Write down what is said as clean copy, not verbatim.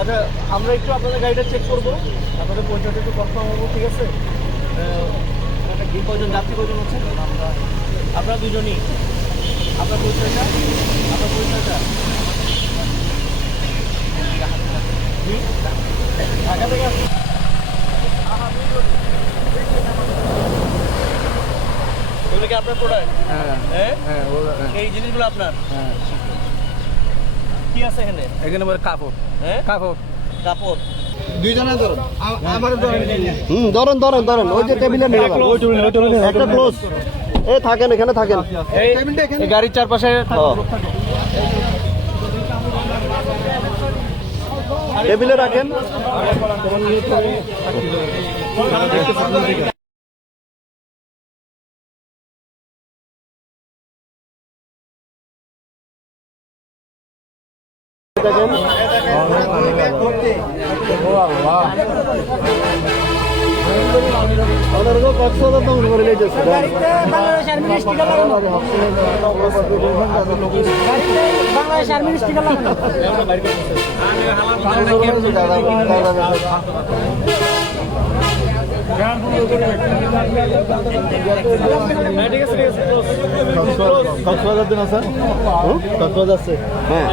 আচ্ছা, আমরা একটু আপনাদের গাড়িটা চেক করবো, আপনাদের পরিচয়টা একটু কনফার্ম হবো, ঠিক আছে? কয়জন যাত্রী কয়জন হচ্ছে? আপনারা দুজনই। আপনার পরিচয়টা, আপনার পরিচয়টা ঢাকা থেকে আসছে। এগুলো কি আপনার প্রোডাক্ট? হ্যাঁ, এই জিনিসগুলো আপনার? কি আছে এখানে? এখানে বলে কাপড়। হ্যাঁ, কাপড় কাপড়। দুইজনে ধরুন, আমার ধরেন ধরেন ধরেন, ওই যে টেবিলে নিয়ে যাবেন। একটা ক্লোজ এই থাকেন, এখানে থাকেন। এই গাড়ির চারপাশে টেবিলে রাখেন। বাংলাদেশ আর্মির স্টিকার লাগানো। বাংলাদেশ আর্মির স্টিকার লাগানো। কক্সবাজার দিন আছে, কক্সবাজার আছে। হ্যাঁ